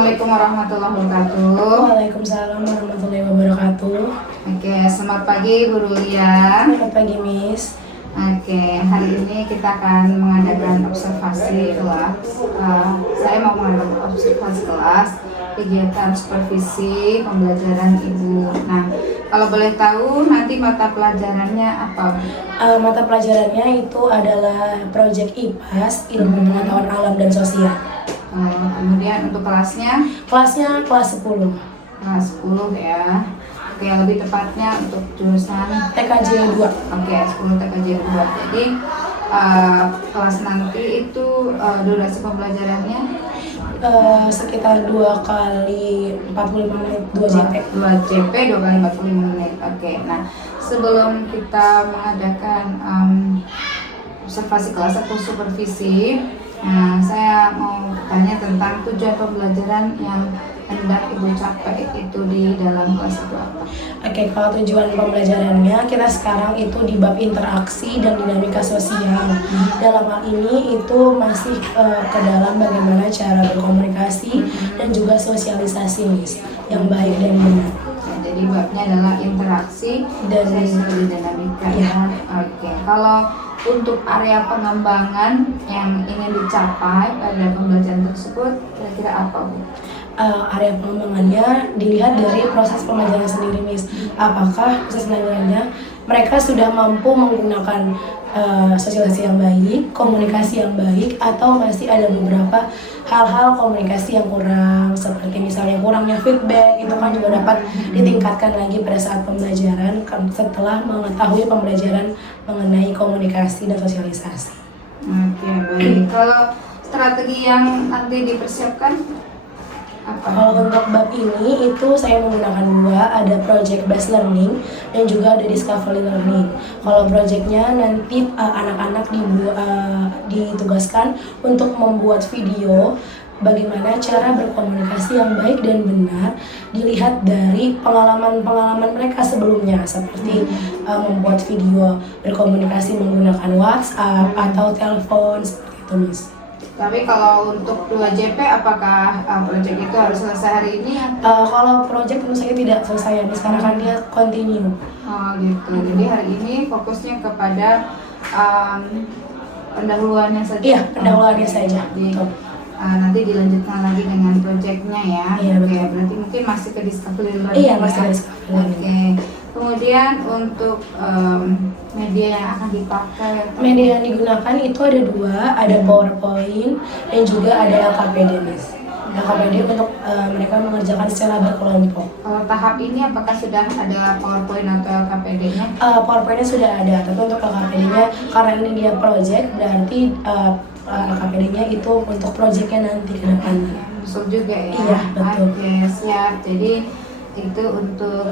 Assalamualaikum warahmatullahi wabarakatuh. Waalaikumsalam warahmatullahi wabarakatuh. Oke, selamat pagi Bu Rulia. Selamat pagi, Miss. Oke, hari ini kita akan mengadakan observasi kelas. Saya mau mengadakan observasi kelas kegiatan supervisi pembelajaran Ibu. Nah, kalau boleh tahu nanti mata pelajarannya apa? Mata pelajarannya itu adalah Project IPAS, Ilmu Pengetahuan Alam dan Sosial. Kemudian untuk kelasnya? Kelasnya kelas 10. Kelas 10 ya. Oke, lebih tepatnya untuk jurusan TKJ 2. Oke, 10 TKJ 2. Jadi kelas nanti itu durasi pembelajarannya Sekitar 2 kali 45 menit, 2 JP. 2 JP 2 kali 45 menit. Oke. Nah, sebelum kita mengadakan observasi kelas atau supervisi, saya mau bertanya tentang tujuan pembelajaran yang hendak Ibu capai itu di dalam kelas itu apa? Oke, kalau tujuan pembelajarannya kita sekarang itu di bab interaksi dan dinamika sosial. Dalam hal ini itu masih ke dalam bagaimana cara berkomunikasi dan juga sosialisasi, Miss, yang baik dan benar. Jadi babnya adalah interaksi dan sosial dinamika ya. Oke. Kalau untuk area pengembangan yang ingin dicapai pada pembelajaran tersebut kira-kira apa, Bu? Area pengembangannya dilihat dari proses pembelajaran sendiri, Miss. Apakah proses pembelajarannya mereka sudah mampu menggunakan sosialisasi yang baik, komunikasi yang baik, atau masih ada beberapa hal-hal komunikasi yang kurang, seperti misalnya kurangnya feedback, itu kan juga dapat ditingkatkan lagi pada saat pembelajaran setelah mengetahui pembelajaran mengenai komunikasi dan sosialisasi. Oke, baik. Kalau strategi yang nanti dipersiapkan apa? Kalau untuk bab ini itu saya menggunakan 2, ada project based learning dan juga ada discovery learning. Kalau projectnya nanti anak-anak ditugaskan untuk membuat video bagaimana cara berkomunikasi yang baik dan benar dilihat dari pengalaman-pengalaman mereka sebelumnya, seperti membuat video berkomunikasi menggunakan WhatsApp atau telepon, seperti itu, Miss. Tapi kalau untuk 2 JP apakah proyek itu harus selesai hari ini? Kalau project tentu saja tidak selesai ya, Miss, karena kan dia continue. Oh gitu. Jadi hari ini fokusnya kepada pendahuluannya saja. Iya, pendahuluannya saja. Jadi, nanti dilanjutkan lagi dengan proyeknya ya. Iya, Oke, betul. berarti mungkin masih ke discovery learning. Iya, masih ya? ke discovery learning. Oke. Kemudian untuk media yang akan dipakai. Media yang digunakan itu ada 2, ada PowerPoint dan juga ada LKPD, Miss. LKPD untuk mereka mengerjakan secara berkelompok. Kalau tahap ini apakah sudah ada PowerPoint atau LKPD-nya? PowerPoint-nya sudah ada, tapi untuk LKPD-nya karena ini dia project, berarti LKPD-nya itu untuk projectnya nanti ke depannya. Betul juga ya. Iya, betul. Oke, siap. Jadi itu untuk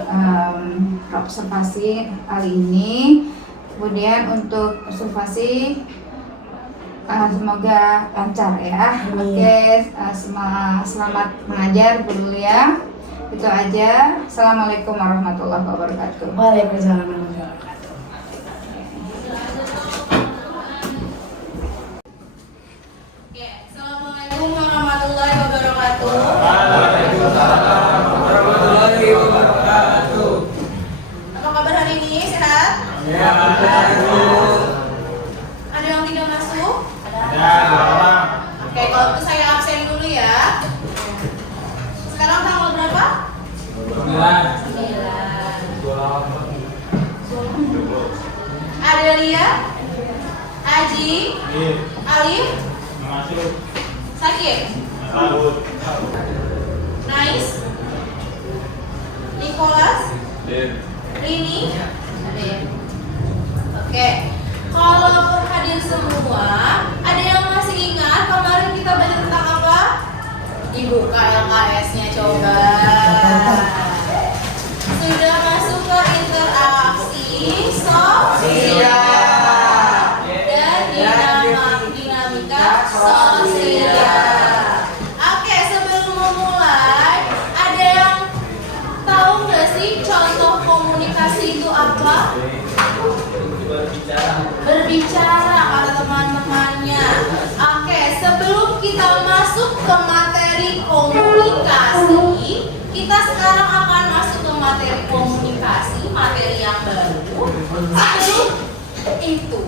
observasi kali ini. Kemudian untuk observasi semoga lancar ya. Oke, selamat mengajar Bu Lulia. Itu aja. Assalamualaikum warahmatullahi wabarakatuh. Waalaikumsalam warahmatullahi wabarakatuh. Assalamualaikum warahmatullahi wabarakatuh. Waalaikumsalam warahmatullahi wabarakatuh. Apa kabar hari ini? Sehat? Ya, Ada yang tidak masuk? ya, Oke, kalau itu saya absen dulu ya. Sekarang tanggal berapa? 9. Adelia, Aji, Alif, masuk. Sakit, Nice, Nicholas, Rini. Oke, kalau hadir semua, ada yang masih ingat kemarin kita baca tentang apa? Dibuka LKS-nya coba. Sudah masuk ke interaksi sosial dan dinamika sosial. Oke, sebelum memulai, ada yang tahu nggak sih contoh komunikasi itu apa? Berbicara kata teman-temannya. Oke, sebelum kita masuk ke materi komunikasi komunikasi, kita sekarang akan masuk ke materi komunikasi, materi yang baru. Sebelum itu,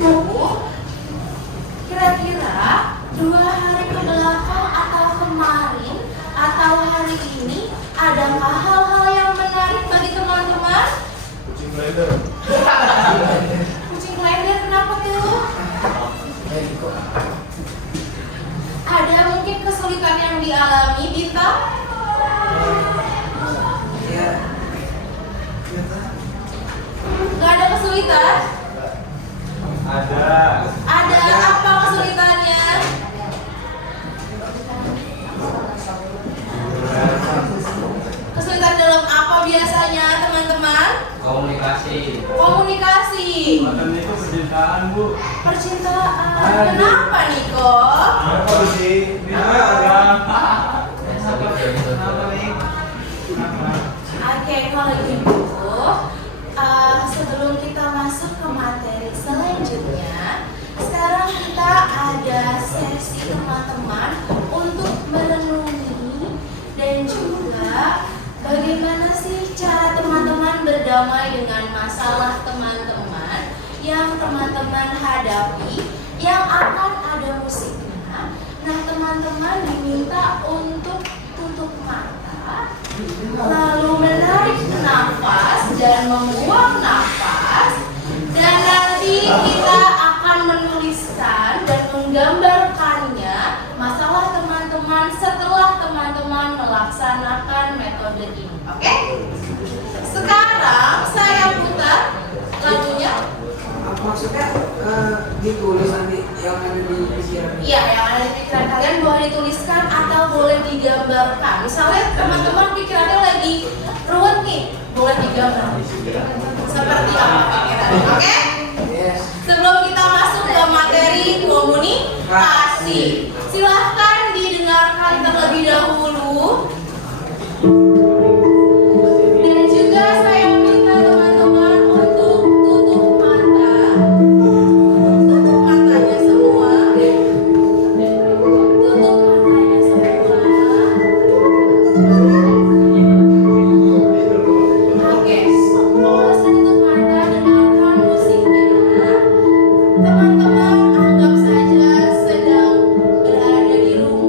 kira-kira 2 hari ke belakang atau kemarin atau hari ini adakah hal-hal yang menarik bagi teman-teman? Kucing blender. Kucing blender kenapa tuh? Ada mungkin kesulitan yang dialami, Bintang? Gak ada kesulitan? Ada. Ada apa kesulitannya? Kesulitan dalam apa biasanya, teman-teman? Komunikasi. Komunikasi. Bukan itu percintaan, Bu. Percintaan. Kenapa nih kok? Apa sih? Ini ada. Oke, kalau gitu, sebelum kita masuk ke materi selanjutnya, sekarang kita ada sesi teman-teman untuk merenungi dan juga bagaimana sih cara teman-teman berdamai dengan masalah teman-teman yang teman-teman hadapi, yang akan ada musiknya. Nah, teman-teman diminta untuk tutup mata, lalu menarik nafas dan membuang nafas, dan nanti kita akan menuliskan dan menggambarkannya masalah teman-teman setelah teman-teman melaksanakan metode ini. Oke? Sekarang saya putar lagunya. Maksudnya ditulis nanti yang ada di pikiran. Iya, yang ada di pikiran kalian boleh dituliskan atau boleh digambarkan. Misalnya teman-teman pikirannya lagi ruwet nih, boleh digambar. Seperti apa pikirannya, oke? Yes. Sebelum kita masuk ke materi komunikasi, silahkan didengarkan terlebih dahulu. Dan juga saya minta teman-teman untuk tutup mata. Tutup matanya semua. Tutup matanya semua. Oke, setelah tutup mata, dengarkan musiknya. Teman-teman anggap saja sedang berada di rumah.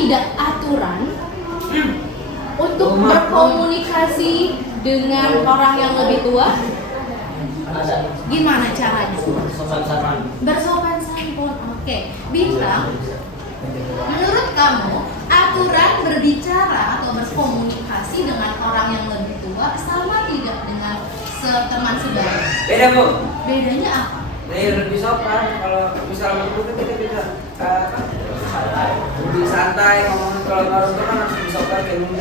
tidak aturan untuk berkomunikasi dengan orang yang lebih tua? Gimana caranya? Bersopan santun. Oke, Bintang, menurut kamu aturan berbicara atau berkomunikasi dengan orang yang lebih tua sama tidak dengan teman sebaya? Beda Bu. Bedanya apa? Lebih sopan. Kalau misalnya itu kita bisa lebih santai ngomong. Kalau orang tua kan harus lebih sopan kayak gitu.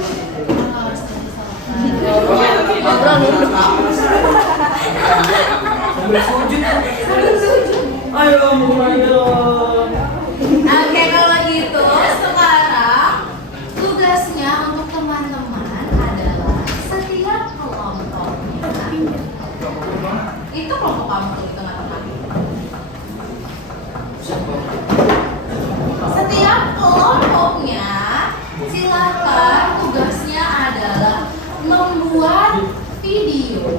Harus lebih sopan. Sambil sujud. Ayo mulai dong. Oke, kalau gitu sekarang tugasnya untuk teman-teman adalah setiap kelompoknya. Itu kelompok kamu tuh teman-teman. Setiap kelompoknya silakan tugasnya adalah membuat video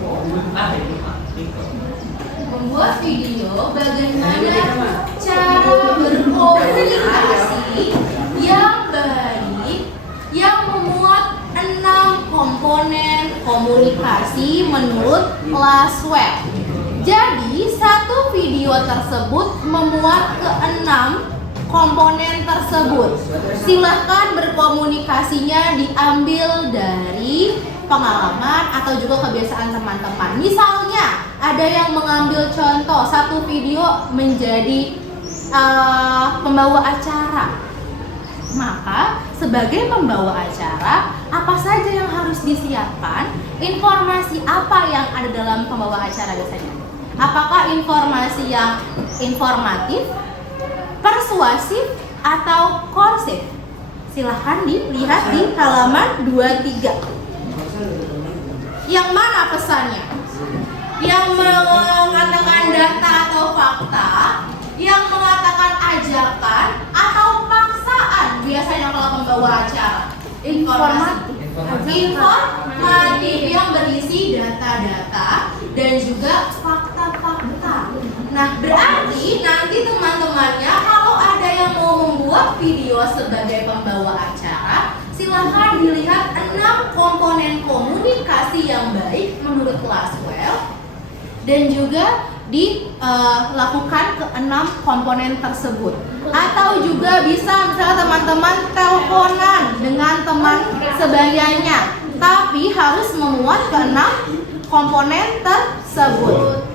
bagaimana cara berkomunikasi yang baik yang memuat 6 komponen komunikasi menurut Laswell. Jadi satu video tersebut memuat ke-6 komponen tersebut. Silahkan berkomunikasinya diambil dari pengalaman atau juga kebiasaan teman-teman. Misalnya ada yang mengambil contoh satu video menjadi pembawa acara. Maka sebagai pembawa acara, apa saja yang harus disiapkan? Informasi apa yang ada dalam pembawa acara biasanya? Apakah informasi yang informatif, persuasif, atau korsif? Silahkan dilihat di halaman 23. Yang mana pesannya? Yang mengatakan data atau fakta, yang mengatakan ajakan, atau paksaan biasanya kalau membawa acara? Informatif yang berisi data-data dan juga fakta-fakta. Nah, berarti nanti teman-temannya kalau ada yang mau membuat video sebagai pembawa acara, silahkan dilihat 6 komponen komunikasi yang baik menurut Laswell dan juga dilakukan ke 6 komponen tersebut. Atau juga bisa misalnya teman-teman teleponan dengan teman sebayanya, tapi harus memuat ke 6 komponen tersebut.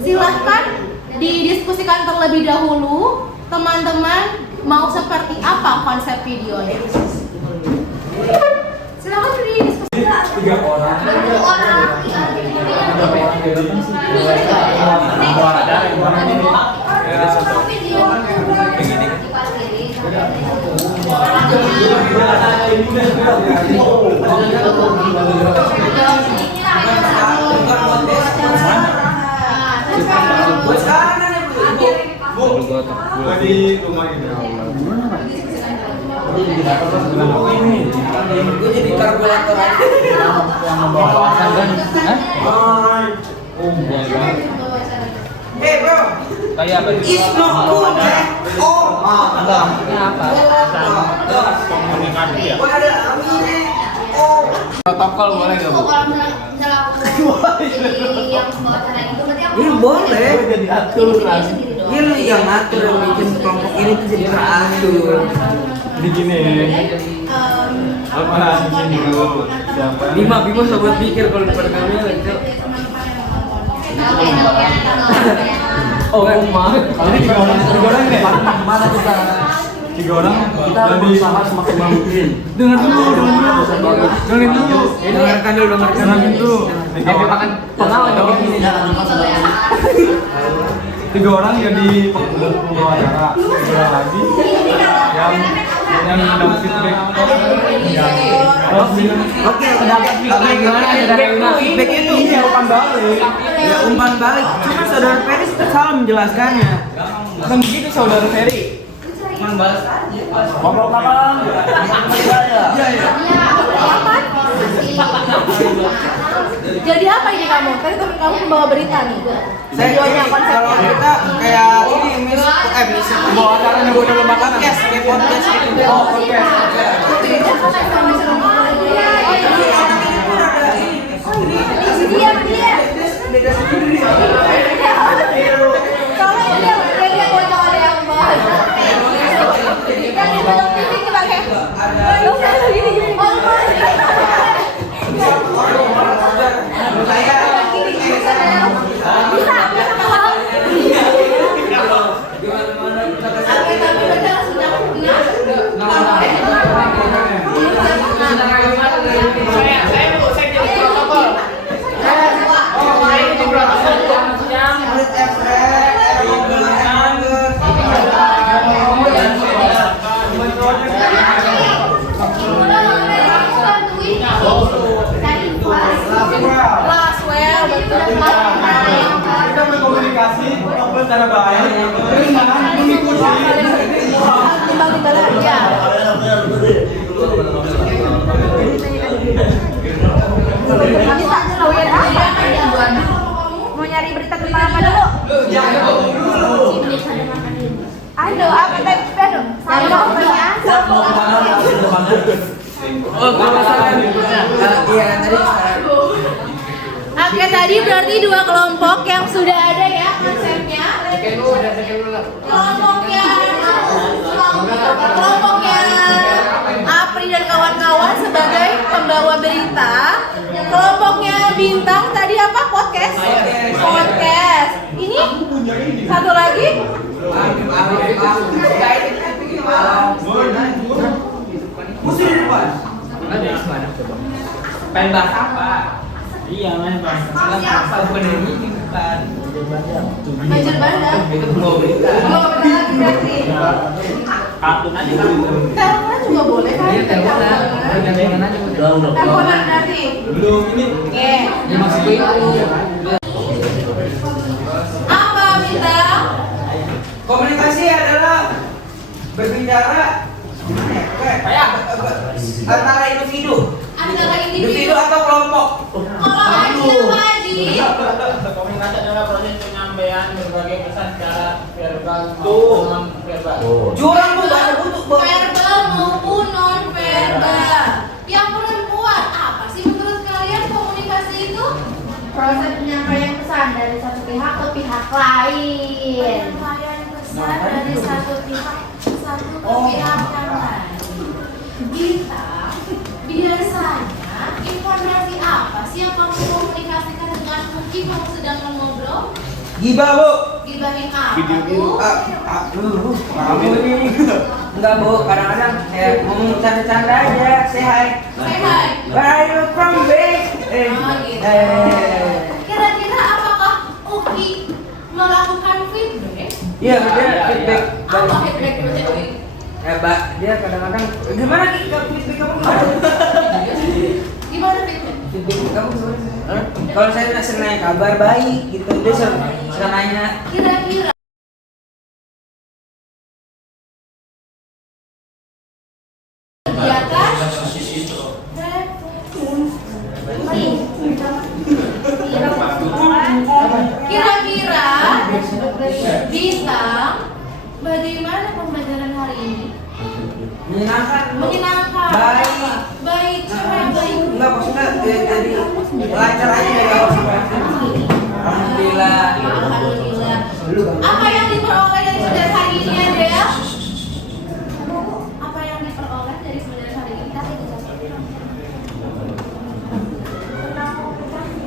Silahkan didiskusikan terlebih dahulu, teman-teman mau seperti apa konsep videonya. Silahkan didiskusikan. 3 orang. 1 orang. Di rumah ini. Gue jadi karburator aja. Yang membawakan kan? Hey bro, Kayak apa? it's not cool man. Oh, Enggak, ini apa? Komunikasi ya. gue ada aminnya. Oh, Protokol boleh nggak Bu? Kalau misalnya aku jadi yang membawa acara itu berarti aku ini boleh. Jadi aturan. sendiri doang. Ini lu yang ngatur yang bikin kelompok ini tuh jadi teratur. Jadi gini. Apa sini dulu? Siapa? Bima sobat pikir kalau depan kamera itu. Oh, Umar. Ini 3 orang deh. Mana kita? 3 orang Kita jadi berusaha semaksimal mungkin. dengar dulu. Dengerin dulu. Dengarkan dulu. Dengerin dulu. 3 orang Makan pengalaman kayak gini jangan dipaksa. 3 orang jadi pembawa acara. 3 orang lagi yang dapat feedback. Oke, pendapat gimana feedback itu? Iya, umpan balik. Ya umpan balik. Cuma saudara Ferry itu salah menjelaskannya. Bukan begitu saudara Ferry. Umpan balas aja. Ngomong apa? Iya. Jadi apa ini kamu? Tadi temen kamu membawa berita nih. Saya Videonya kalau konsepnya. kita kayak ini bisa. Bawa acara nyebut dulu makanan. Podcast, kayak podcast gitu. Oh, podcast. Beda sendiri. Kita berkomunikasi secara baik dengan mengikuti. Mau nyari berita tentang apa dulu? Aduh, apa tadi? Aduh, sama punya. Iya tadi. Oke, tadi berarti dua kelompok yang sudah ada ya konsepnya. Kelompoknya Apri dan kawan-kawan sebagai pembawa berita. Kelompoknya Bintang tadi apa? Podcast. Ini satu lagi. Mesti di depan. Pengen bahas apa? Iya, main bahas. Apa benar ini bukan? Major Bandar. Itu mau berita. Oh, benar lagi berarti. Kartun aja kan. Teleponan juga boleh kan? Iya, teleponan. Teleponan aja udah. Teleponan berarti. Belum ini. Oke. Ya maksudnya itu. Apa Bintang? Komunikasi adalah berbicara antara individu Antara individu atau kelompok. kalau wajib wajib. Komunikasi adalah proses penyampaian berbagai pesan secara verbal maupun non verbal. Jurang bu, bahasa butuh bu. Verbal maupun non verbal. Yang perempuan apa sih menurut kalian komunikasi itu? Proses penyampaian pesan dari satu pihak ke pihak lain. Penyampaian pesan dari satu pihak ke pihak yang lain. Kita biasanya informasi apa sih yang kamu komunikasikan dengan mungkin kamu sedang ngobrol? Gibah bu. Gibahin aku. Kamu ini enggak bu, kadang-kadang kayak ngomong canda-canda aja, say hi. Say hi. Where are you from, babe? Oh, gitu. Kira-kira apakah Uki melakukan feedback? Iya, dia feedback. Apa feedback dari Uki? Ya, Mbak, dia kadang-kadang gimana Ki? Feedback kamu gimana? Gimana feedback? Feedback kamu gimana? Kalau saya sering nanya kabar baik gitu, dia sering nanya. Kira-kira kegiatan kira-kira Bintang bagaimana pembelajaran hari ini? Menyenangkan. Menyenangkan. Baik. Baik, siapa yang baik? Enggak maksudnya jadi lancar aja dari awal sampai akhir. Alhamdulillah. Alhamdulillah. Apa yang diperoleh dari pembelajaran hari ini Adel? Apa yang diperoleh dari pembelajaran hari ini?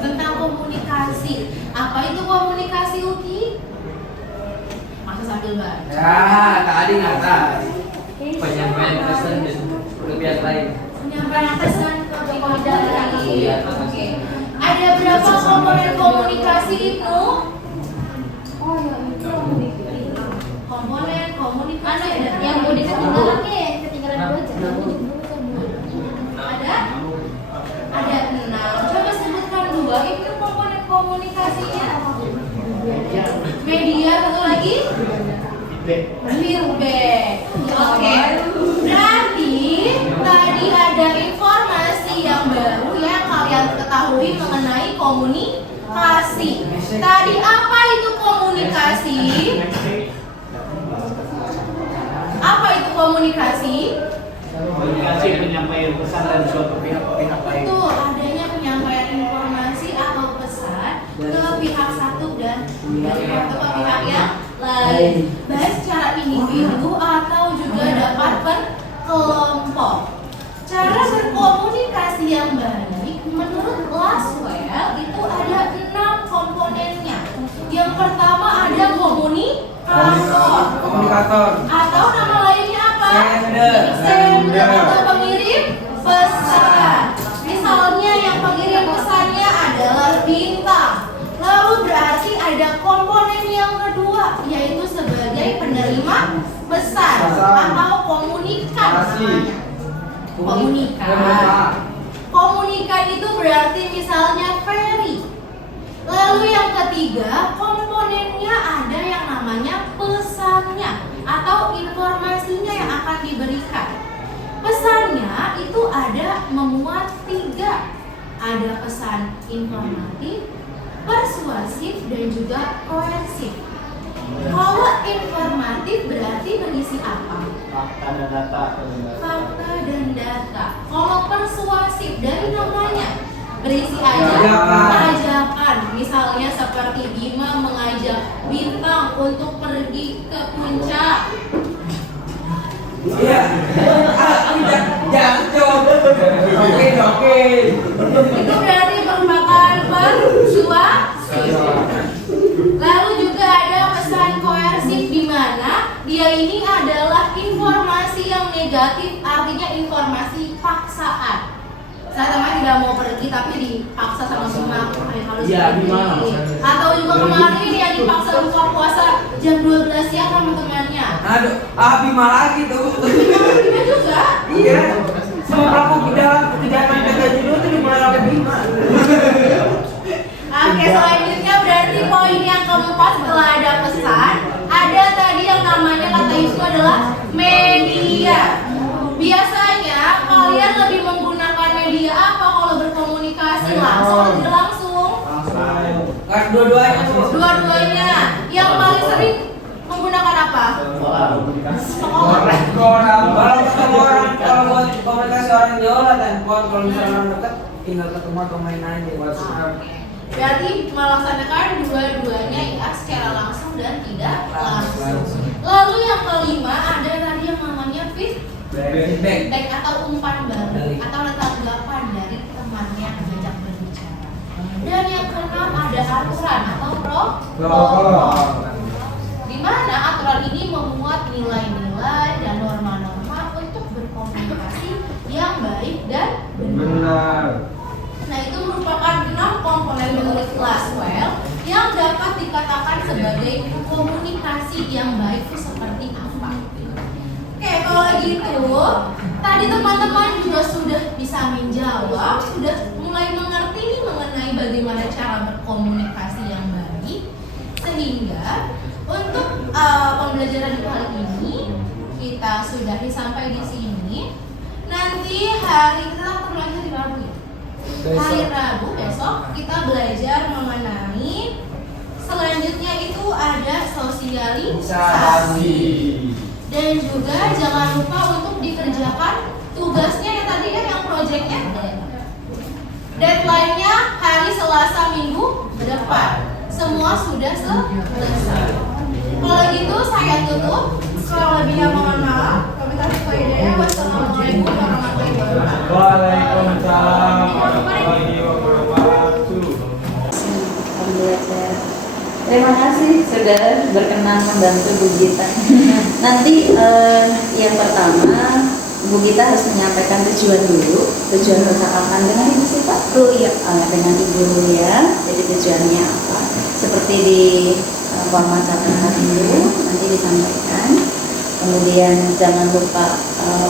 Tentang komunikasi. Apa itu komunikasi Uki? Masa sambil baca. Ya, tadi ngata. Penyampaian pesan dan kebiasaan lain. Penyampaian pesan ke pihak lain. Oke. Ada berapa komponen komunikasi itu? Oh ya itu Komponen komunikasi ada yang mau ketinggalan ya, ketinggalan dua jam. Ada 6. Coba sebutkan 2 itu komponen komunikasinya. Media, satu lagi? Feedback. Oke. Berarti tadi ada informasi yang baru yang kalian ketahui mengenai komunikasi. Tadi apa itu komunikasi? komunikasi? Komunikasi penyampaian pesan dari suatu pihak ke pihak lain. Betul, adanya penyampaian informasi atau pesan ke pihak satu dan ke pihak yang lain, baik secara individu atau juga dapat berkelompok. Cara berkomunikasi yang baik menurut Laswell itu ada 6 komponennya. Yang pertama ada Komunikator. atau nama lainnya apa? Sender. Atau pengirim pesan. Misalnya yang pengirim pesannya adalah bintang. Lalu berarti ada komponen yang kedua, yaitu sebagai penerima pesan atau komunikan namanya. Komunikan itu berarti misalnya Ferry. Lalu yang ketiga, komponennya ada yang namanya pesannya atau informasinya yang akan diberikan. Pesannya itu ada memuat 3. Ada pesan informatif, persuasif, dan juga koersif. Kalau informatif berarti berisi apa? Fakta dan data. Fakta dan data. Kalau persuasif dari namanya berisi ajakan. Misalnya seperti Bima mengajak Bintang untuk pergi ke puncak. Iya. Jangan coba. Oke. Itu berarti merupakan persuasif. Lalu juga ada pesan koersif di mana dia ini adalah informasi yang negatif, artinya informasi paksaan. Saya teman tidak mau pergi tapi dipaksa sama Bima harus pergi. Atau juga kemarin yang dipaksa buka puasa jam 12 siang sama temannya. Aduh, Bima lagi tuh. Bima juga. Iya. Semua pelaku kejahatan gaji dulu tuh dimulai oleh Bima. Oke, selanjutnya berarti poin yang keempat setelah ada pesan, ada tadi yang namanya kata Yusuf adalah media. Biasanya kalian lebih menggunakan media apa kalau berkomunikasi, langsung atau tidak langsung? Kan dua-duanya tuh. Dua-duanya. Yang paling sering menggunakan apa? Sekolah. Kalau ketemu orang, kalau buat komunikasi orang jauh lah telepon, kalau misalnya orang dekat tinggal ketemu atau main aja WhatsApp. Berarti melaksanakan dua-duanya ya secara langsung dan tidak langsung. Lalu yang kelima ada tadi yang namanya feedback atau umpan balik atau tanggapan dari teman yang diajak berbicara. Dan yang keenam ada aturan atau protokol. Di mana aturan ini memuat nilai-nilai dan norma-norma untuk berkomunikasi yang baik dan benar. Nah, itu merupakan 6 komponen menurut Laswell yang dapat dikatakan sebagai komunikasi yang baik itu seperti apa. Oke, kalau gitu, tadi teman-teman juga sudah bisa menjawab, sudah mulai mengerti nih mengenai bagaimana cara berkomunikasi yang baik. Sehingga untuk pembelajaran kali ini kita sudahi sampai di sini. Nanti hari kita belajar di Rabu ya. Hari Rabu besok kita belajar mengenai selanjutnya itu ada sosialisasi. Dan juga jangan lupa untuk dikerjakan tugasnya yang tadi kan yang proyeknya. Deadline-nya hari Selasa minggu depan. Semua sudah selesai. Kalau gitu saya tutup. Kurang lebihnya mohon maaf. Wassalamualaikum warahmatullahi wabarakatuh. Waalaikumsalam warahmatullahi wabarakatuh. Terima kasih sudah berkenan membantu Bu Gita. Nanti yang pertama Bu Gita harus menyampaikan tujuan dulu. Tujuan percakapan dengan Ibu siapa? Rulia. Dengan Ibu Rulia. Jadi tujuannya apa? Seperti di format catatan itu nanti disampaikan. Kemudian jangan lupa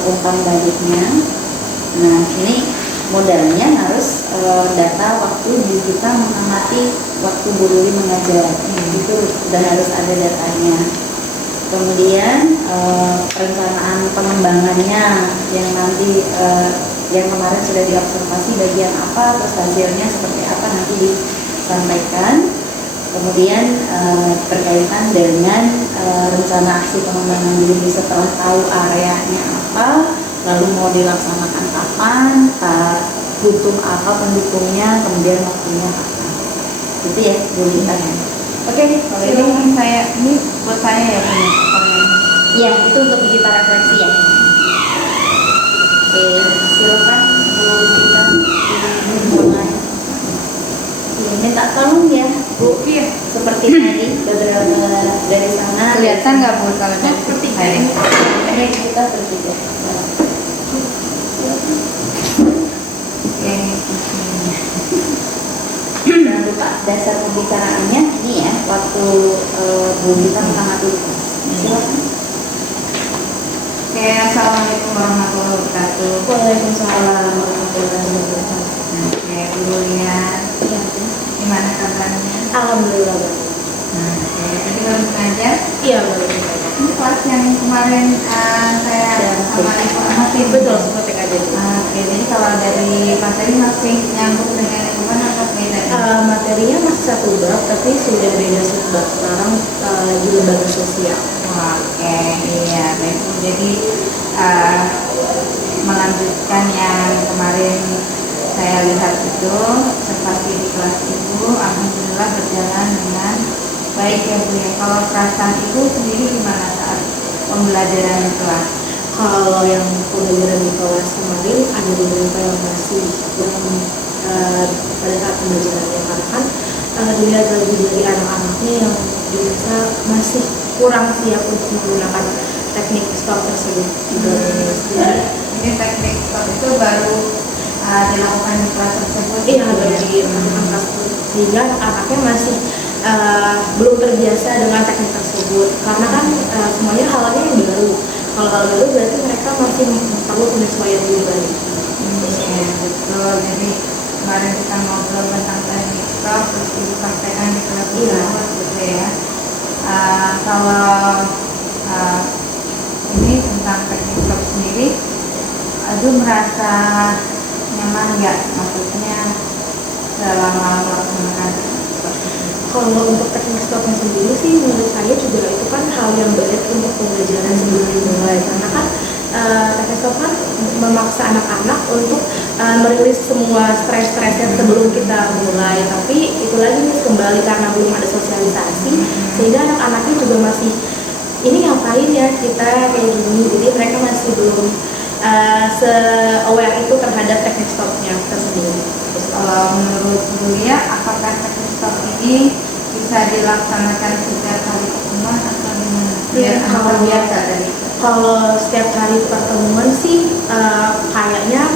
umpan baliknya. Nah, ini modalnya harus data waktu kita mengamati waktu Bu Ruli mengajar. Itu sudah harus ada datanya. Kemudian perencanaan pengembangannya yang nanti yang kemarin sudah diobservasi bagian apa, terus hasilnya seperti apa nanti disampaikan. Kemudian berkaitan dengan rencana aksi pengembangan diri setelah tahu areanya apa, lalu mau dilaksanakan kapan, butuh apa pendukungnya, kemudian waktunya kapan. Itu ya Bu Gita. Oke, kalau ini buat saya ya Bu. iya itu untuk kita refleksi ya. Oke, silakan Bu Gita dimulai. Minta tolong ya Bu, seperti tadi beberapa dari sana Kelihatan nggak Bu kalau dari seperti saya? ini kita bertiga. Oke. Jangan lupa dasar pembicaraannya ini ya, waktu Bu Gita mengamati kelas. Silakan. Oke, assalamualaikum warahmatullahi wabarakatuh. Waalaikumsalam warahmatullahi wabarakatuh. Oke, dulu lihat Iya, gimana kabarnya. alhamdulillah. Oke, tadi baru belajar. Iya, baru. Ini kelas yang kemarin saya sama Ibu amati. Betul, seperti aja. Oke, jadi kalau dari materi masih nyambung dengan yang kemana atau beda? Materinya masih satu bab, tapi sudah beda sebab. Sekarang di lembaga sosial. Oke, iya baik Bu. Jadi melanjutkan yang kemarin saya lihat itu observasi di kelas Ibu, alhamdulillah berjalan dengan baik ya Bu ya. Kalau perasaan Ibu sendiri gimana saat pembelajaran di kelas? Kalau yang pembelajaran di kelas kemarin ada beberapa yang masih belum pada saat pembelajarannya, karena kan dilihat lagi dari anak-anaknya yang dirasa masih kurang siap untuk menggunakan teknik stop tersebut. Jadi teknik stop itu baru dilakukan di kelas tersebut. Iya, baru dilakukan kelas tersebut, sehingga anak-anaknya masih belum terbiasa dengan teknik tersebut, karena kan semuanya halnya yang baru. Kalau hal baru berarti mereka masih perlu penyesuaian diri lagi. Iya betul. Jadi kemarin kita ngobrol tentang teknik stop, terus dipraktekkan di kelas tersebut gitu ya. Kalau ini tentang teknik stop sendiri, Aduh merasa nyaman nggak? Maksudnya selama melaksanakan teknik stop ini? Kalau untuk teknik stopnya sendiri sih menurut saya juga itu kan hal yang baik untuk pembelajaran sebelum dimulai, karena kan teknik stop kan memaksa anak-anak untuk merilis semua stres-stresnya sebelum kita mulai. Tapi itu lagi nih kembali karena belum ada sosialisasi, sehingga anak-anaknya juga masih ini ngapain ya kita kayak gini, jadi mereka masih belum se-aware itu terhadap teknik stopnya tersendiri. Terus kalau menurut Julia, apakah teknik stop ini bisa dilaksanakan setiap hari pertemuan atau gimana? Biar anak terbiasa dari itu. Kalau setiap hari pertemuan sih kayaknya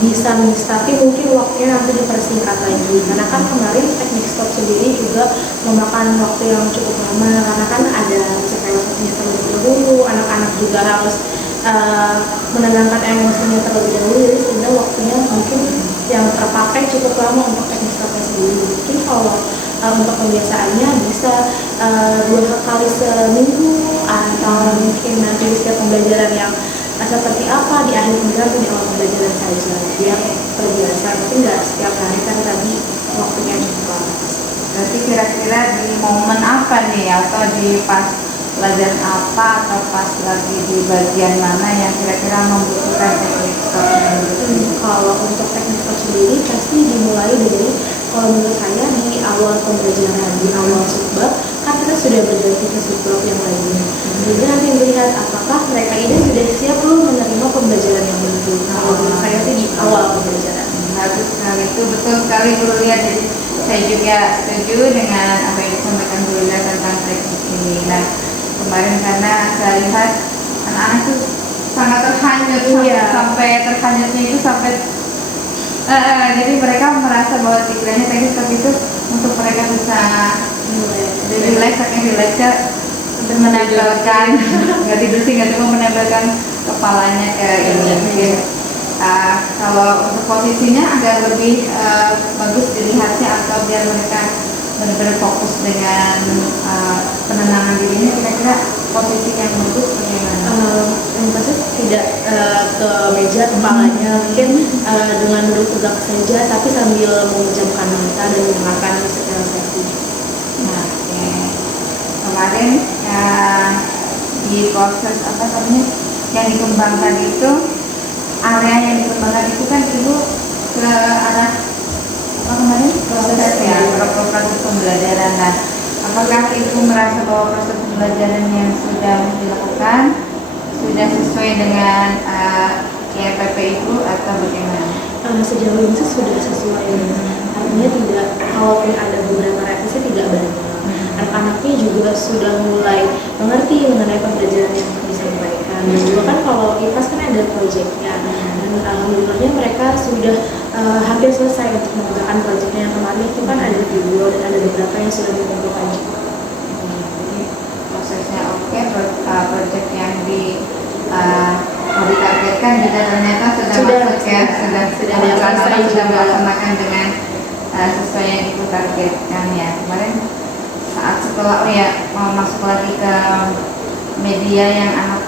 bisa, tapi mungkin waktunya nanti dipersingkat lagi, karena kan kemarin teknik stop sendiri juga memakan waktu yang cukup lama, karena kan ada sosialisasinya terlebih dahulu, anak-anak juga harus menenangkan emosinya terlebih dahulu, jadi sehingga waktunya mungkin yang terpakai cukup lama untuk teknik stopnya sendiri. Mungkin kalau untuk pembiasaannya bisa 2 kali seminggu, atau mungkin nanti setiap pembelajaran yang seperti apa di akhir pembelajaran atau di awal pembelajaran saja, biar terbiasa, tapi nggak setiap hari kan tadi waktunya cukup lama. Berarti kira-kira di momen apa nih, atau di pas pelajaran apa, atau pas lagi di bagian mana yang kira-kira membutuhkan teknik stop ini? Kalau untuk teknik stop sendiri pasti dimulai dari, kalau menurut saya di awal pembelajaran, di awal subbab kan kita sudah berganti ke subbab yang lainnya, sehingga nanti melihat apakah mereka ini sudah siap belum menerima pembelajaran yang baru. Kalau menurut saya sih di awal pembelajaran. Bagus sekali, itu betul sekali Bu Liat. Jadi saya juga setuju dengan apa yang disampaikan Bu Liat tentang teknik ini. Nah kemarin karena saya lihat anak-anak itu sangat terhanyut, sampai terhanyutnya itu sampai jadi mereka merasa bahwa pikirannya teknik stop itu untuk mereka bisa relax, saking relaxnya untuk menempelkan nggak tidur sih, nggak cuma menempelkan kepalanya ke ini. Mungkin kalau untuk posisinya agar lebih bagus dilihatnya, atau biar mereka benar-benar fokus dengan penenangan dirinya, kira-kira posisi yang bagus bagaimana? Yang pasti tidak ke meja kepalanya, mungkin dengan duduk tegak saja, tapi sambil memejamkan mata dan mendengarkan sosialisasi. kemarin di proses apa namanya yang dikembangkan itu, area yang dikembangkan itu kan ibu ke arah apa kemarin proses ya, proses pembelajaran. Nah, apakah ibu merasa bahwa proses pembelajaran yang sudah dilakukan sudah sesuai dengan IPP ibu atau bagaimana? Sejauh ini sih sudah sesuai, artinya tidak, kalaupun ada beberapa revisi tidak banyak. Anak-anaknya juga sudah mulai mengerti mengenai pembelajaran yang disampaikan. Dan juga kan kalau IPAS kan ada proyeknya, dan alhamdulillahnya mereka sudah hampir selesai untuk mengerjakan proyeknya. Yang kemarin itu kan ada video dan ada beberapa yang sudah dikumpulkan juga. Jadi prosesnya oke, proyek yang ditargetkan juga ternyata sudah masuk ya, sudah dilaksanakan dengan sesuai yang ibu targetkan ya. Kemarin saat setelah mau masuk lagi ke media yang anak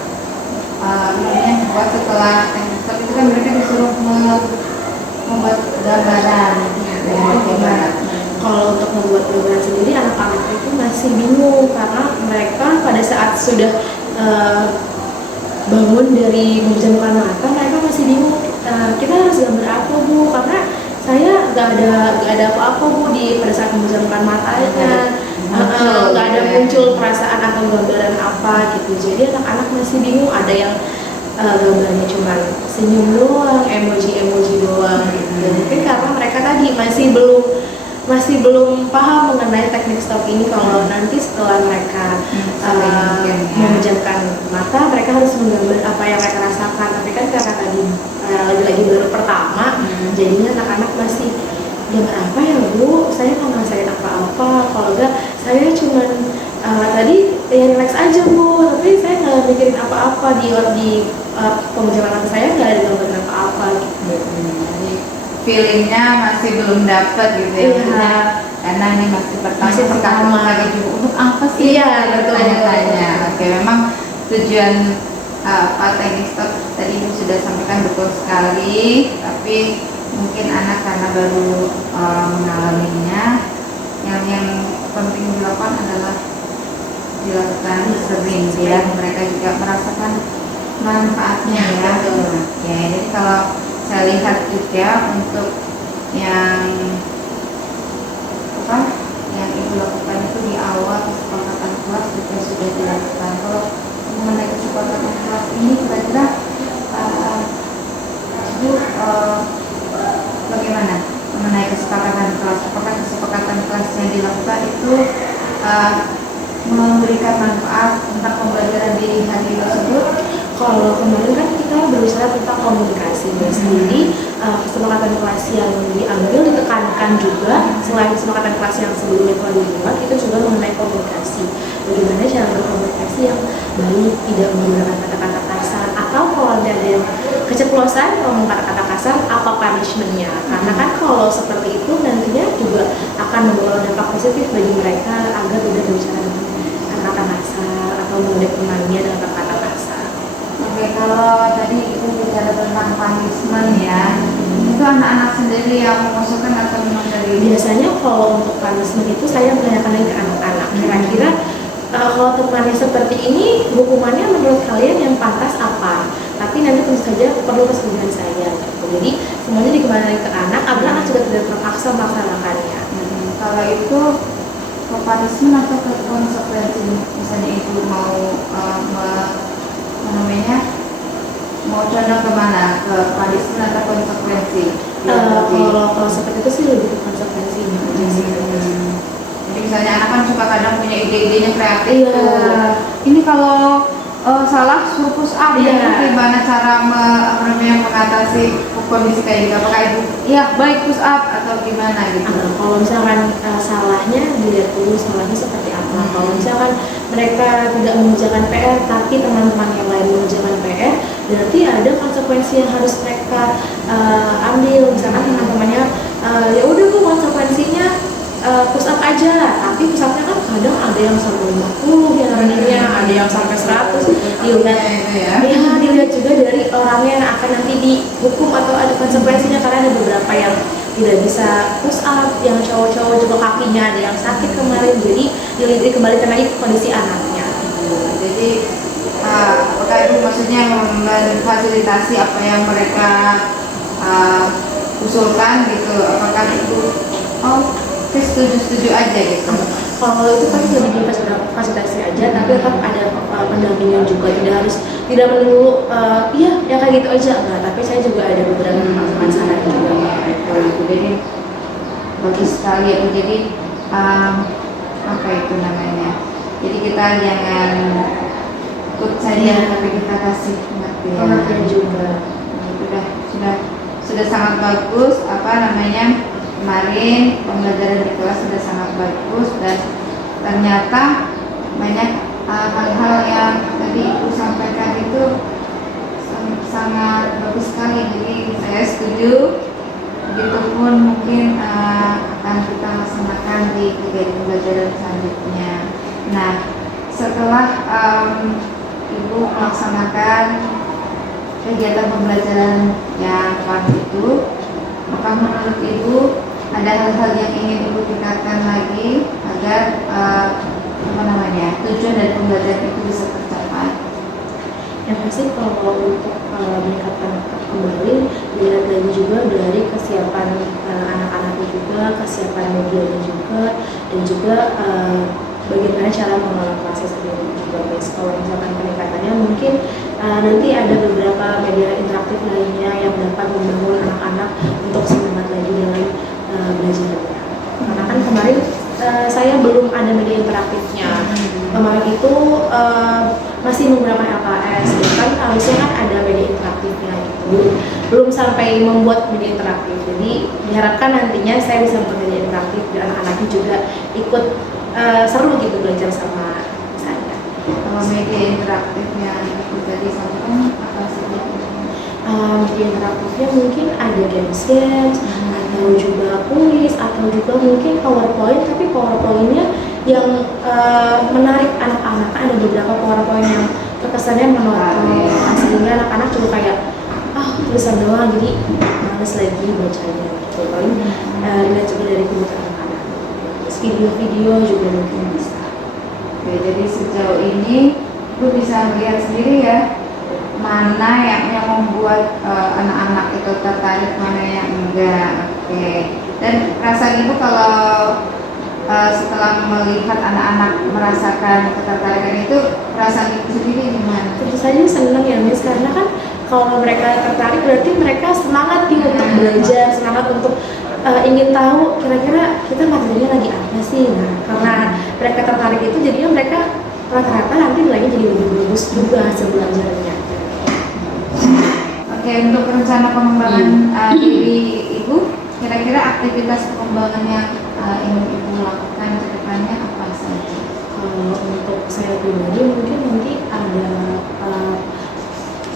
buat setelah teknik itu kan mereka disuruh membuat gambaran bagaimana. Kalau untuk membuat gambaran sendiri, anak-anak itu masih bingung karena mereka pada saat sudah bangun dari memejamkan mata, mereka masih bingung, kita harus gambar apa Bu? Karena saya nggak ada apa-apa Bu pada saat memejamkan matanya, nggak ada muncul perasaan atau gambaran apa gitu. Jadi anak-anak masih bingung, ada yang gambarnya cuma senyum doang, emoji doang gitu. Dan mungkin karena mereka tadi masih belum paham mengenai teknik stop ini. Kalau nanti setelah mereka memejamkan mata, mereka harus menggambar apa yang mereka rasakan. Tapi kan karena tadi lagi-lagi baru pertama, jadinya anak-anak masih gambar apa ya Bu? Saya nggak ngerasain apa-apa. Kalau enggak, saya cuma tadi ya relax aja Bu. Tapi saya nggak mikirin apa-apa di pemejaman mata saya, nggak ada gambar apa-apa gitu. Jadi feelingnya masih belum dapat gitu ya, Iya. Karena ini masih pertama lagi juga untuk apa sih? Iya, betul. Tanya-tanya. Oke, memang tujuan teknik stop tadi ibu sudah sampaikan betul sekali, tapi mungkin anak karena baru mengalaminya, yang penting dilakukan adalah dilakukan sering ya, mereka juga merasakan manfaatnya ya. Ya, jadi kalau saya lihat juga untuk yang ibu lakukan itu di awal kesepakatan kelas juga sudah dilakukan. Kalau mengenai kesepakatan kelas ini kira-kira ibu bagaimana mengenai kesepakatan kelas? Apakah kesepakatan kelas yang dilakukan itu memberikan manfaat tentang pembelajaran di hari tersebut? Kalau kemarin kan kita berusaha tentang komunikasi, jadi kesepakatan kelas yang diambil ditekankan juga, selain kesepakatan kelas yang sebelumnya telah dibuat, itu juga mengenai komunikasi. Bagaimana cara berkomunikasi yang baik, tidak menggunakan kata-kata kasar, atau kalau ada yang keceplosan ngomong kata-kata kasar, apa punishment-nya? Karena kan kalau seperti itu nantinya juga akan membawa dampak positif bagi mereka agar tidak berbicara dengan kata-kata kasar atau menggoda temannya dengan kata-kata kasar. Oke, kalau tadi ibu bicara tentang punishment ya, itu anak-anak sendiri yang mengusulkan atau memang dari? Biasanya kalau untuk punishment itu saya menanyakan lagi ke anak-anak. Kira-kira kalau temannya seperti ini, hukumannya menurut kalian yang pantas apa? Tapi nanti tentu saja perlu kesetujuan saya. Gitu. Jadi semuanya dikembalikan ke anak agar anak juga tidak terpaksa melaksanakannya. Kalau itu ke punishment atau ke konsekuensi, misalnya ibu mau mau condong kemana, ke punishment atau konsekuensi? Kalau seperti itu sih lebih ke konsekuensinya aja sih. Jadi misalnya anak kan suka kadang punya ide-idenya kreatif. Iya. Ini kalau salah suruh push up, gimana cara mengatasi kondisi kayak gitu? Apakah ibu baik push up atau gimana gitu? Kalau misalkan salahnya dilihat dulu salahnya seperti apa. Kalau misalkan mereka tidak mengerjakan PR tapi teman-teman yang lain mengerjakan PR, berarti ada konsekuensi yang harus mereka ambil. Misalkan teman-temannya ya udah Bu, konsekuensinya push up aja, tapi push upnya kan kadang ada yang sampai 50 yang runningnya, ada yang sampai 100. Dilihat juga dari orangnya yang akan nanti dihukum atau ada konsekuensinya, karena ada beberapa yang tidak bisa push up, yang cowok-cowok juga kakinya ada yang sakit kemarin, jadi dikembalikan lagi ke kondisi anaknya. Jadi apakah Ibu maksudnya memfasilitasi apa yang mereka usulkan gitu? Apakah Ibu setuju aja gitu? Kalau itu kan lebih fasilitasi aja, tapi tetap ada pendampingan juga, tidak melulu iya ya kayak gitu aja enggak, tapi saya juga ada beberapa teman saran juga. Jadi bagus sekali ya. Jadi apa itu namanya? Jadi kita jangan ikut saja, tapi kita kasih Pengertian juga. Sudah sangat bagus apa namanya, kemarin pembelajaran di kelas sudah sangat bagus, dan ternyata banyak hal-hal yang tadi Ibu sampaikan itu sangat bagus sekali. Jadi saya setuju, begitupun mungkin akan kita laksanakan di kegiatan pembelajaran selanjutnya. Nah, setelah Ibu melaksanakan kegiatan pembelajaran yang kemarin itu, maka menurut Ibu ada hal-hal yang ingin Ibu tingkatkan lagi agar tujuan dari pembelajaran itu bisa tercapai? Yang pasti kalau untuk meningkatkan kembali, dilihat lagi juga dari kesiapan anak-anaknya juga, kesiapan medianya juga, dan juga bagaimana cara mengelola kelasnya sendiri juga. Kalau misalkan peningkatannya mungkin nanti ada beberapa media interaktif lainnya yang dapat membangun anak-anak untuk semangat lagi dalam belajarnya. Karena kan kemarin saya belum ada media interaktifnya. Kemarin itu masih menggunakan LKS, kan harusnya kan ada media interaktifnya gitu. Belum sampai membuat media interaktif. Jadi diharapkan nantinya saya bisa membuat media interaktif dan anak-anaknya juga ikut seru gitu belajar sama saya. Kalau media interaktif yang tadi sampaikan apa sih? Media interaktifnya mungkin ada games, atau juga kuis, atau juga mungkin PowerPoint, tapi PowerPoint-nya yang menarik anak-anak. Ada beberapa PowerPoint yang terkesannya monoton, sehingga anak-anak juga kayak tulisan doang, jadi males lagi bacanya gitu. Paling dilihat juga dari kebutuhan anak-anak. Terus video-video juga mungkin bisa. Oke, jadi sejauh ini Ibu bisa melihat sendiri ya, mana yang membuat anak-anak itu tertarik, mana yang enggak. Oke. Dan perasaan Ibu kalau setelah melihat anak-anak merasakan ketertarikan itu, perasaan Ibu sendiri gimana? Tentu saja senang ya Miss, karena kan kalau mereka tertarik berarti mereka semangat nih untuk belajar, semangat untuk ingin tahu kira-kira kita materinya lagi apa sih. Nah, karena mereka tertarik itu jadinya mereka rata-rata nanti lagi jadi lebih bagus juga hasil belajarnya. Oke, untuk rencana pengembangan diri Ibu, kira-kira aktivitas pengembangan yang ingin Ibu lakukan ke depannya apa saja? Kalau untuk saya pribadi mungkin nanti ada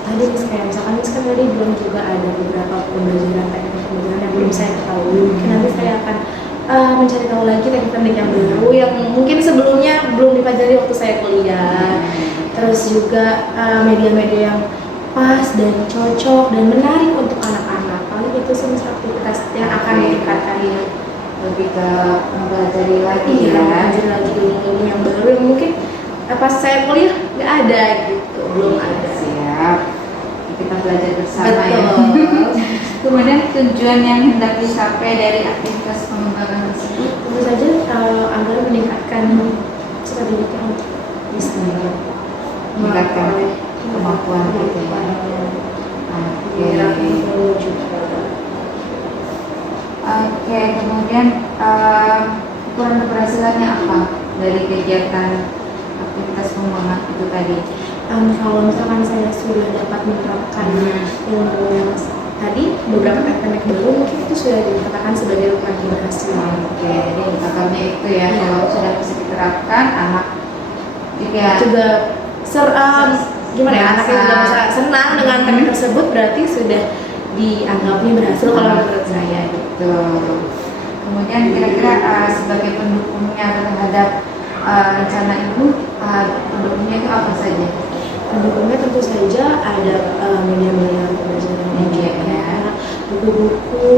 tadi misalkan tadi belum juga ada beberapa pembelajaran teknik pembelajaran yang belum saya ketahui. Mungkin nanti saya akan mencari tahu lagi teknik-teknik yang baru yang mungkin sebelumnya belum dipelajari waktu saya kuliah. Terus juga media-media yang pas dan cocok dan menarik untuk anak-anak. Paling itu sih aktivitas yang akan ditingkatkan. Lebih ke mempelajari lagi mempelajari lagi ilmu-ilmu yang baru yang mungkin pas saya kuliah nggak ada gitu, belum ada. Siap, kita belajar bersama. Betul. Ya. Kemudian tujuan yang hendak dicapai dari aktivitas pengembangan tersebut Tentu saja agar meningkatkan cita diri untuk bisa meningkatkan kemampuan kita. Oke, kemudian ukuran keberhasilannya apa dari kegiatan aktivitas pengembangan itu tadi? Kalau misalkan saya sudah dapat menerapkan ilmu yang tadi, beberapa teknik baru mungkin itu sudah dikatakan sebagai ukuran keberhasilan. Oke, jadi indikatornya itu ya, kalau sudah bisa diterapkan, anak juga gimana ya, anaknya juga bisa senang dengan teknik tersebut, berarti sudah dianggapnya berhasil kalau menurut saya gitu. Kemudian kira-kira sebagai pendukungnya terhadap rencana Ibu, pendukungnya itu apa saja? Pendukungnya tentu saja ada media-media pembelajaran Media, ya. buku-buku,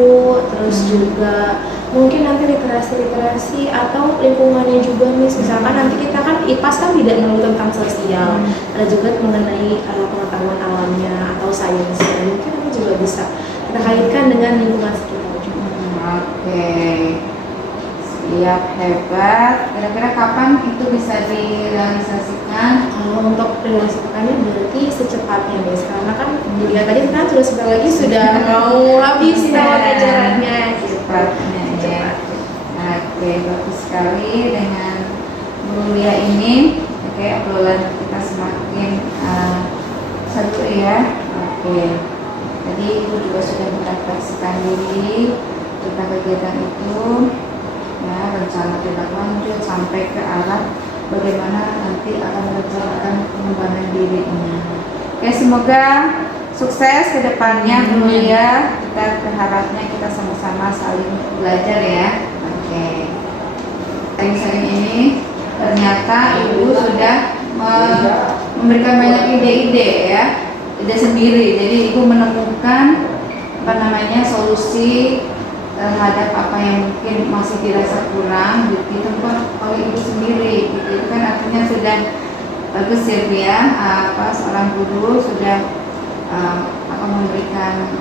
terus juga mungkin nanti literasi atau lingkungannya juga misalkan nanti kita kan IPAS kan tidak melulu tentang sosial, ada juga mengenai pengetahuan alamnya atau sainsnya, mungkin itu juga bisa kita kaitkan dengan lingkungan sekitar juga. Oke, siap, hebat. Kira-kira kapan itu bisa direalisasikan? Kalau untuk realisasikannya berarti secepatnya guys, karena kan dilihat tadi kan sudah sebentar lagi sudah mau habis tahun ajarannya gitu. Cepatnya ya. Oke, bagus sekali dengan kuliah ini. Oke, obrolan kita semakin seru ya. Oke, tadi Ibu juga sudah merefleksikan diri tentang kegiatan itu, ya, rencana tindak lanjut sampai ke arah bagaimana nanti akan merencanakan pengembangan dirinya. Oke, semoga sukses ke depannya kuliah. Kita berharapnya kita sama-sama saling belajar ya. Oke. Sering-sering ini ternyata Ibu sudah memberikan banyak ide-ide ya, ide sendiri. Jadi Ibu menemukan solusi terhadap apa yang mungkin masih dirasa kurang di tempat oleh Ibu sendiri. Gitu. Itu kan artinya sudah bagus ya Bu ya. Seorang guru sudah akan memberikan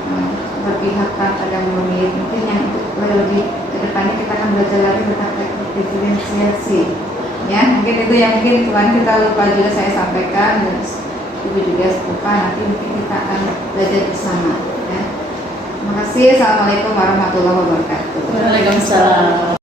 berpihakkan pada murid. Mungkin yang lebih ke depannya kita akan belajar lagi tentang teknik diferensiasi. Ya, mungkin itu yang mungkin Tuhan kita lupa juga saya sampaikan, dan Ibu juga lupa, nanti mungkin kita akan belajar bersama. Ya. Terima kasih. Assalamualaikum warahmatullahi wabarakatuh. Waalaikumsalam.